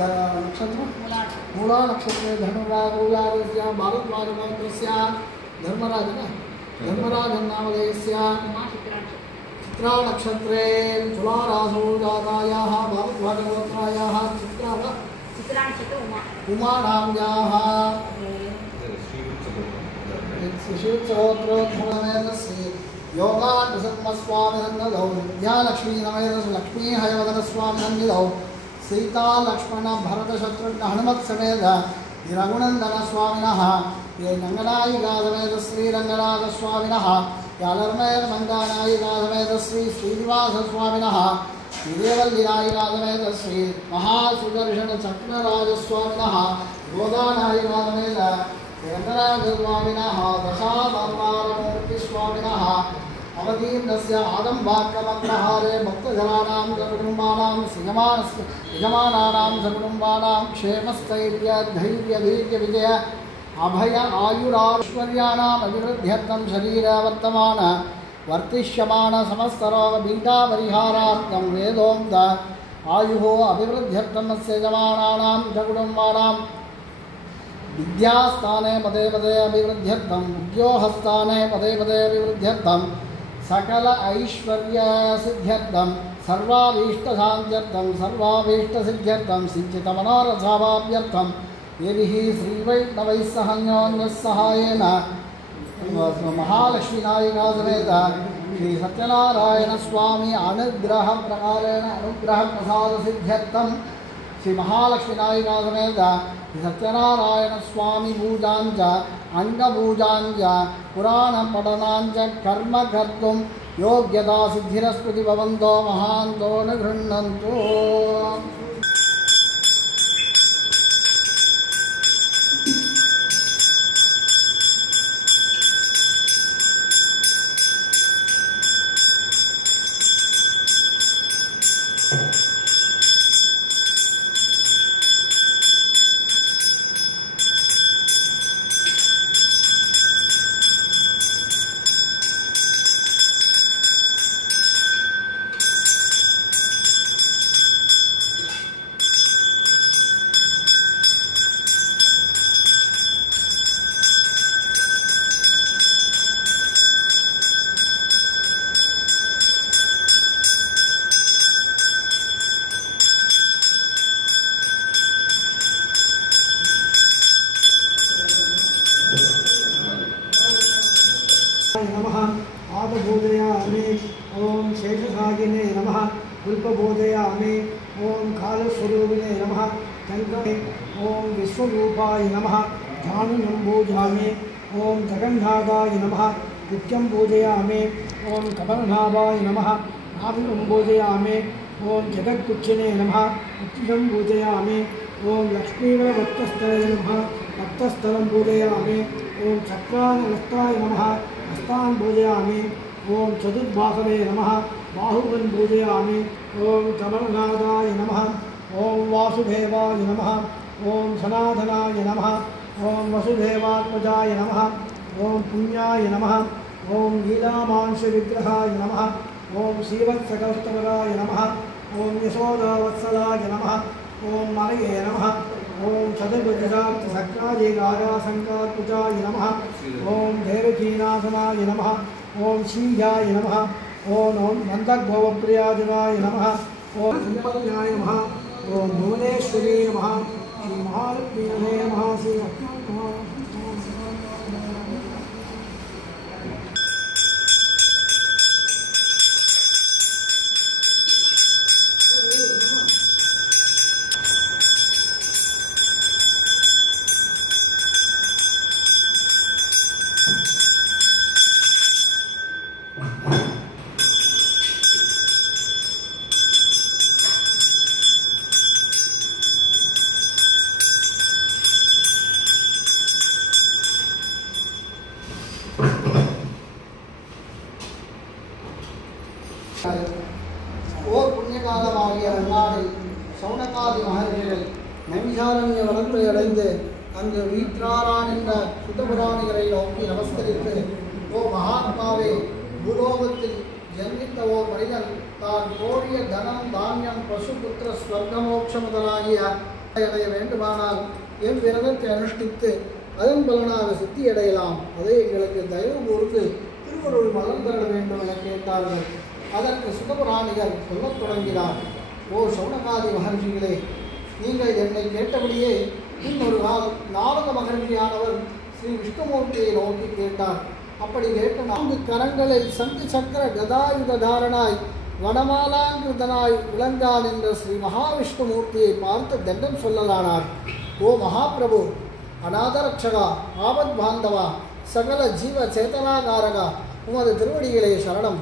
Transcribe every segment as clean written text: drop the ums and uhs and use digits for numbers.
नक्षत्र मूला नक्षत्रे धर्मराजस्य भारद्वाजगोत्रस्य धर्मराज धर्मराजनामधेयस्य चित्रा नक्षत्रे तुलारासौ जातायाः भारद्वाजगोत्रायाः उमानाम्याः श्रीचोत्रोद्भवमेतस्य योगान्नसन्मस्वामिनन्दौ विद्यालक्ष्मी नमेतस लक्ष्मी हयवदनस्वामिनन्दिदौ सीता लक्ष्मण भरत शत्रुघ्न हनुमत् समेत रघुनंदन स्वामिनः ये नंगनायिका समेत श्रीरंगनाथ स्वामिनः यालर्मयर मंगानायिका समेत श्री श्रीनिवास स्वामिनः विदेवल्लिनायिका समेत श्री महासुदर्शन चक्रराज स्वामिनः गोदानायिका समेत रंगनाथ स्वामिनः दशावतारमूर्ति स्वामिनः अवतीर्णस्य आदम्बाक्रमग्रहारे भक्तजनानां सकुटुम्बानां यजमानानां सकुटुम्बानां क्षेमस्थैर्य धैर्य वीर्य विजय अभय आयुराश्वर्याणाम् अभिवृद्ध्यर्थं शरीरवर्तमान वर्तिष्यमान समस्तरोग पीडापरिहारार्थं वेदोक्त आयुः अभिवृद्ध्यर्थं अस्य यजमानानां सकुटुम्बानां विद्यास्थाने पदे पदे अभिवृद्ध्यर्थं उद्योगस्थाने पदे पदे अभिवृद्ध्यर्थं सकल ऐश्वर्य सिद्ध्यर्थं सर्वाभीष्टशान्त्यर्थं सर्वाभीष्टसिद्ध्यर्थं सिद्धितमनोरथावाप्यर्थं यदिः श्रीवैष्णवैः सह अन्योन्यसहायेन महालक्ष्मीनायिका समेत श्री सत्यनारायण स्वामी अनुग्रह प्रकारेण अनुग्रह प्रसाद सिद्ध्यर्थं श्री महालक्ष्मीनायिका समेत सत्यनारायण स्वामी पूजांच अंगपूजांच पुराण पठनांच कर्म कर्तुं योग्यता सिद्धिरस्पति भवन्तो महान्तो न गृह्णन्तु। नमः आदबोधयामि ओम शेषसागिने नमः पुल्पबोधयामि ओम कालस्वरूपिणे नमः चन्द्रे ओम विश्वरूपाय नमः जानुनं पूजयामि ओम जगन्नाथाय नमः नित्यं पूजयामि ओम कमलनाभाय नमः नाभिं पूजयामि ओम जगत्कुक्षिणे नमः उत्तिष्ठं पूजयामि ओम लक्ष्मीवरभक्तस्थले नमः भक्तस्थलं पूजयामि ओम चक्रानहस्ताय नमः हस्तान् पूजयामि ओम चतुर्बाहवे नमः बाहुबलं पूजयामि ओम कमलनाथाय नमः ओम वासुदेवाय नमः ओम सनातनाय नमः ओम वसुदेवात्मजाय नमः ओम पुण्याय नमः ओम लीलामांशविग्रहाय नमः ओम श्रीवत्सकौस्तवराय नमः ओम यशोदावत्सलाय नमः ओम मलये नमः ओम चतुर्भुजाक्षसक्रादिगारासङ्कात्मजाय नमः ओम देवकीनाथनाय नमः ओम श्रीयाय नमः ओम नन्दगोपप्रियादिनाय नमः ओम संपन्नाय नमः ओम भुवनेश्वरी नमः श्री महालक्ष्मी नमः श्री ஓர் புண்ணியகாலமாகிய அந்நாளில் சௌனகாதி மகர்ஷிகள் நைமிசாரண்ய வனத்தை அடைந்து அங்கு வீற்றாரான் என்ற சுத்தபுராணிகளை நோக்கி நமஸ்கரித்து ஓ மகாத்மாவே பூலோகத்தில் ஜன்மித்த ஓர் மனிதன் தான் கோரிய தனம் தானியம் பசு புத்திர ஸ்வர்கமோட்ச முதலாகிய அடைய வேண்டுமானால் என் விரதத்தை அனுஷ்டித்து அதன் பலனாக சித்தி அடையலாம். அதை எங்களுக்கு தயவு கூர்ந்து திருவருள் மலர் தர வேண்டும் என கேட்டார்கள். அதற்கு சுகபுராணிகர் சொல்லத் தொடங்கினார். ஓ சௌனகாதி மகர்ஷிகளே, நீங்கள் என்னை கேட்டபடியே இன்னொரு நாள் நாரத மகர்ஷியானவர் ஸ்ரீ விஷ்ணுமூர்த்தியை நோக்கி கேட்டார். அப்படி கேட்ட 4 கரங்களில் சங்கு சக்கர கதாயுதாரணாய் வனமாலாங்கிருதனாய் விளங்கான் என்ற ஸ்ரீ மகாவிஷ்ணுமூர்த்தியை பார்த்து தண்டம் சொல்லலானார். ஓ மகாபிரபு, அநாதரட்சகா, ஆபத் பாந்தவா, சகல ஜீவ சேதனாகாரகா, உமது திருவடிகளே சரணம்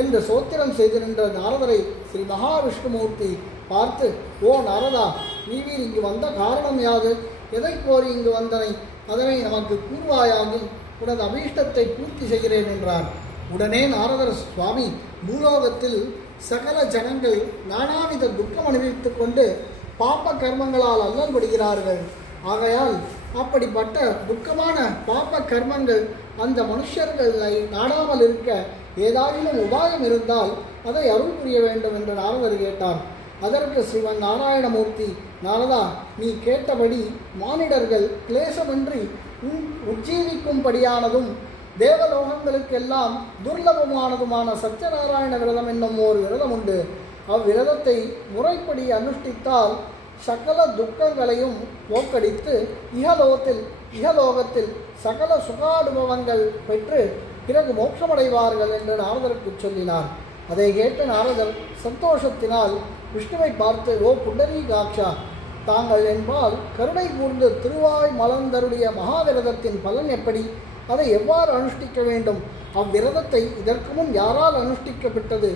என்று சோத்திரம் செய்து நின்ற நாரதரை ஸ்ரீ மகாவிஷ்ணுமூர்த்தி பார்த்து, ஓ நாரதா, நீவீர் இங்கு வந்த காரணம் யாது? எதை கோரி இங்கு வந்தனை? அதனை நமக்கு கூறுவாயாகும். உனது அபீஷ்டத்தை பூர்த்தி செய்கிறேன் என்றார். உடனே நாரதர், சுவாமி, பூலோகத்தில் சகல ஜனங்கள் நானாவித துக்கம் அனுபவித்துக் கொண்டு பாப்ப கர்மங்களால் அல்லல்படுகிறார்கள். ஆகையால் அப்படிப்பட்ட துக்கமான பாப்ப கர்மங்கள் அந்த மனுஷர்களை நாடாமல் இருக்க ஏதாயிலும் உபாயம் இருந்தால் அதை அருள் புரிய வேண்டும் என்று நாரதர் கேட்டார். அதற்கு சிவன் நாராயணமூர்த்தி, நாரதா, நீ கேட்டபடி மானிடர்கள் கிளேசமின்றி உஜ்ஜீவிக்கும்படியானதும் தேவலோகங்களுக்கெல்லாம் துர்லபமானதுமான சத்யநாராயண விரதம் என்னும் ஓர் விரதம் உண்டு. அவ்விரதத்தை முறைப்படி அனுஷ்டித்தால் சகல துக்கங்களையும் போக்கடித்து இகலோகத்தில் சகல சுகானுபவங்கள் பெற்று பிறகு மோட்சமடைவார்கள் என்று நாரதருக்கு சொல்லினார். அதை கேட்ட நாரதர் சந்தோஷத்தினால் விஷ்ணுவை பார்த்து, ஓ புண்டரீகாட்சா, தாங்கள் என்பால் கருணை கூர்ந்து திருவாய் மலர்ந்தருடைய மகாவிரதத்தின் பலன் எப்படி? அதை எவ்வாறு அனுஷ்டிக்க வேண்டும்? அவ்விரதத்தை இதற்கு முன் யாரால் அனுஷ்டிக்கப்பட்டது?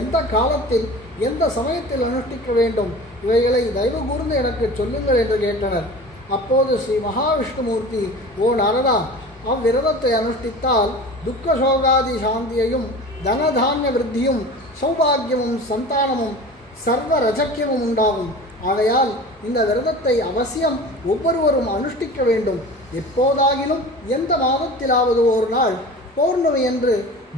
எந்த காலத்தில் எந்த சமயத்தில் அனுஷ்டிக்க வேண்டும்? இவைகளை தயவு கூர்ந்து எனக்கு சொல்லுங்கள் என்று கேட்டனர். அப்போது ஸ்ரீ மகாவிஷ்ணுமூர்த்தி, ஓ நாரதா, அவ்விரதத்தை அனுஷ்டித்தால் துக்க சோகாதி சாந்தியையும் தனதானிய விருத்தியும் சௌபாகியமும் சந்தானமும் சர்வ ரஜக்கியமும் உண்டாகும். ஆகையால் இந்த விரதத்தை அவசியம் ஒவ்வொருவரும் அனுஷ்டிக்க வேண்டும். எப்போதாகிலும் எந்த மாதத்திலாவது ஒரு நாள் பௌர்ணமி என்று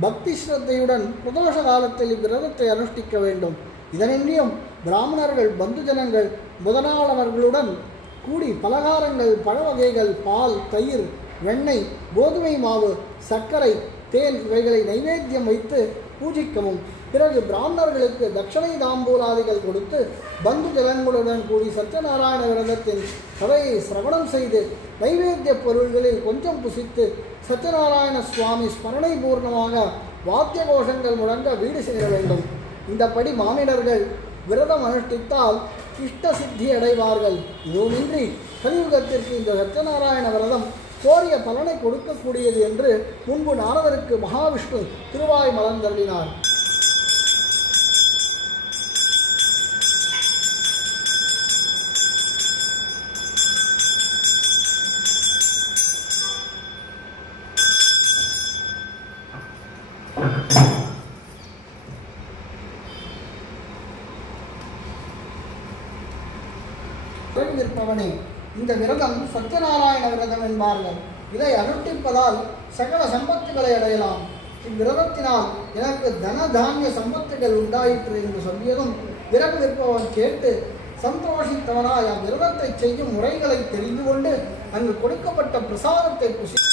பக்தி ஸ்ரத்தையுடன் பிரதோஷ காலத்தில் இவ்விரதத்தை அனுஷ்டிக்க வேண்டும். இதனின்றியும் பிராமணர்கள் பந்துஜனங்கள் முதலானவர்களுடன் கூடி பலகாரங்கள், பழ வகைகள், பால், தயிர், வெண்ணெய், கோதுமை மாவு, சர்க்கரை, தேன் இவைகளை நைவேத்தியம் வைத்து பூஜிக்கவும். பிறகு பிராமணர்களுக்கு தட்சணை தாம்பூலாதிகள் கொடுத்து பந்து ஜனங்களுடன் கூடி சத்யநாராயண விரதத்தின் கதையை சிரவணம் செய்து நைவேத்திய பொருள்களில் கொஞ்சம் புசித்து சத்யநாராயண சுவாமி ஸ்மரணை பூர்ணமாக வாத்திய கோஷங்கள் முழங்க வீடு சேர வேண்டும். இந்தப்படி மானிடர்கள் விரதம் அனுஷ்டித்தால் இஷ்ட சித்தி அடைவார்கள். இதுவுமின்றி கலியுகத்திற்கு இந்த சத்யநாராயண விரதம் கோரிய பலனை கொடுக்கக்கூடியது என்று முன்பு நாரதருக்கு மகாவிஷ்ணு திருவாய் மலர்ந்தருளினார். நிற்பவனே, இந்த விரதம் சத்யநாராயண விரதம் என்பார்கள். இதை அனுஷ்டிப்பதால் சகல சம்பத்துகளை அடையலாம். இவ்விரதத்தினால் எனக்கு தன தானிய சம்பத்துகள் உண்டாயிற்று என்று சொல்லியதும் விரதம் இருப்பவன் கேட்டு சந்தோஷித்தவனாய் அவ்விரதத்தை செய்யும் முறைகளை தெரிந்து கொண்டு அங்கு கொடுக்கப்பட்ட பிரசாதத்தை புசி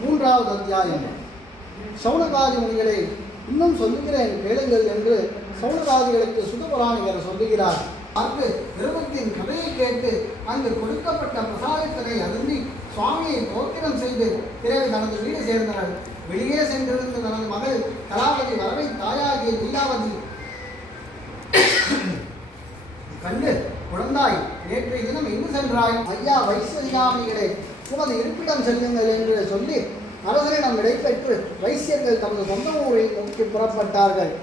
மூன்றாவது அத்தியாயம். சௌனகாதி முனிகளே, இன்னும் சொல்லுகிறேன் கேளுங்கள் என்று சௌனகாதிகளுக்கு சுகபுராணிகர் சொல்லுகிறார். அங்கு விரதத்தின் கதையை கேட்டு அங்கு கொடுக்கப்பட்ட பிரசாதத்தினை அருந்தி சுவாமியை தோத்திரம் செய்து பிறகு தனது வீடு சேர்ந்தனர். வெளியே சென்றிருந்த தனது மகள் கலாவதி வரவை தாயாகிய லீலாவதி கண்டு, குழந்தாய், நேற்றைய தினம் எங்கு சென்றாய்? ஐயா வைசியாமிகளே, உமது இருப்பிடம் செல்லுங்கள் என்று சொல்லி அரசரிடம் விடைபெற்று வைசியர்கள் தமது சொந்த ஊரை நோக்கி புறப்பட்டார்கள்.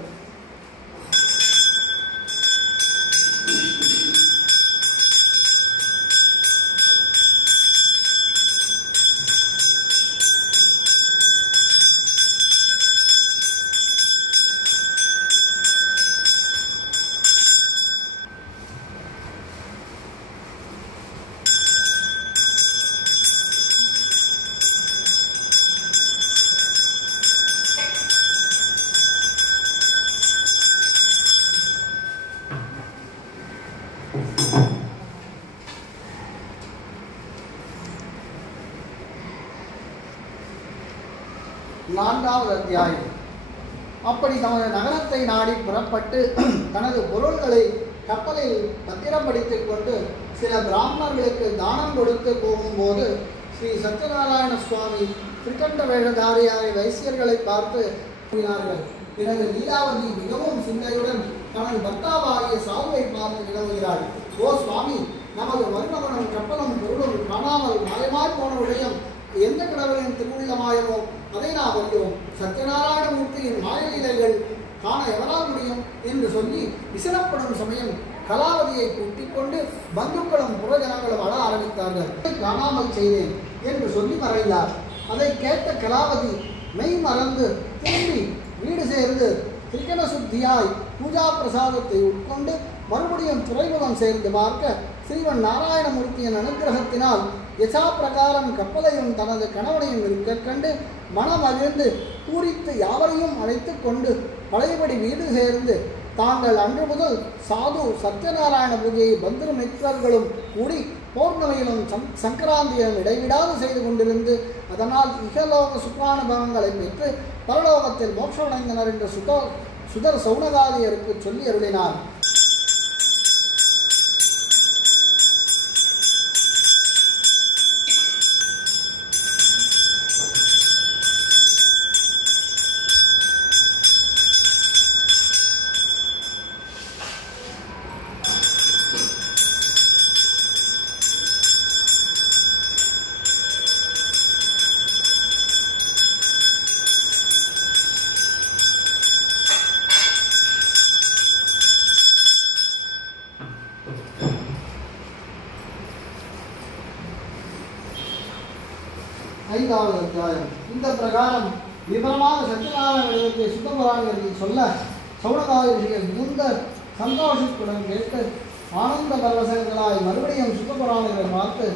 நான்காவது அத்தியாயம். அப்படி தமது நகரத்தை நாடி புறப்பட்டு தனது பொருள்களை கப்பலில் பத்திரப்படுத்திக் கொண்டு சில பிராமணர்களுக்கு தானம் கொடுத்து போகும்போது ஸ்ரீ சத்யநாராயண சுவாமி திருக்கண்ட வேஷதாரியாரை வைசியர்களை பார்த்து கூறினார்கள். பிறகு லீலாவதி மிகவும் சிந்தையுடன் தனது பக்தாவாகிய சாதுவை பார்த்து வினவுகிறாள். ஓ சுவாமி, நமது மருமகனும் கப்பலும் பொருளும் காணாமல் மாயமாய் போன விடயம் எந்த கடவுளின் திருவுள்ளமாயமோ அதை நாம் அறியோம். சத்யநாராயண மூர்த்தியின் மாயலீலைகள் காண எவரால் முடியும் என்று சொல்லி விசிறப்படும் சமயம் கலாவதியை கூட்டிக் கொண்டு பந்துக்களும் புறஜனங்களும் அழ ஆரம்பித்தார்கள். காணாமல் செய்தேன் என்று சொல்லி மறைந்தார். அதை கேட்ட கலாவதி மெய் மறந்து திரும்பி வீடு சேர்ந்து திரிகண சுத்தியாய் பூஜா பிரசாதத்தை உட்கொண்டு மறுபடியும் துறைமுகம் சேர்ந்து பார்க்க ஸ்ரீவன் நாராயணமூர்த்தியின் அனுகிரகத்தினால் யசா பிரகாரம் கப்பலையும் தனது கணவனையும் இருக்க கண்டு மனமகிழ்ந்து பூரித்து யாவரையும் அழைத்து கொண்டு பழையபடி வீடு சேர்ந்து தாங்கள் அன்று முதல் சாது சத்யநாராயண பூஜையை பந்துரு மித்திரர்களும் கூடி பௌர்ணமியிலும் சங்கராந்தியிலும் இடைவிடாது செய்து கொண்டிருந்து அதனால் இகலோக சுக்ரானுபவங்களை பெற்று பரலோகத்தில் மோட்சமடைந்தனர் என்று சுதர் சௌனகாதியருக்கு சொல்லி அருளினார். ஐந்தாவது அத்தியாயம். இந்த பிரகாரம் விவரமாக சத்யநாராயணத்தை சுத்தபுராணத்தை சொல்ல சௌனகாதிகள் மிகுந்த சந்தோஷத்துடன் கேட்டு ஆனந்த பரவசங்களாய் மறுபடியும் சுத்தபுராணங்களை பார்த்து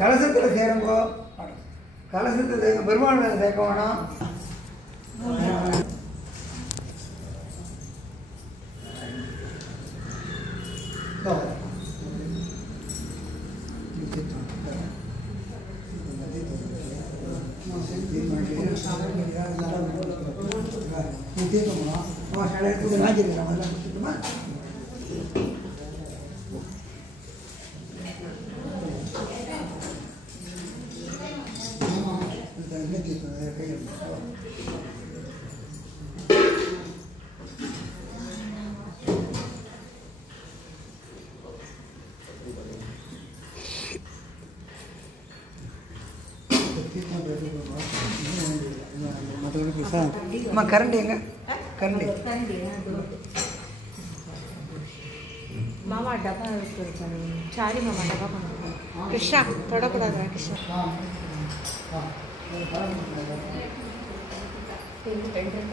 கலசத்தில் சேருங்கோ. கலசத்தை பெருமாள் சேர்க்க வேணாம். அம்மா கரண்டி எங்க? கரண்டி மாமா டப்பா இருக்கு. சாரி மாமா டப்பா பண்ணுங்க. கிருஷ்ணா தொடக்கூடாதா கிருஷ்ணா ஆ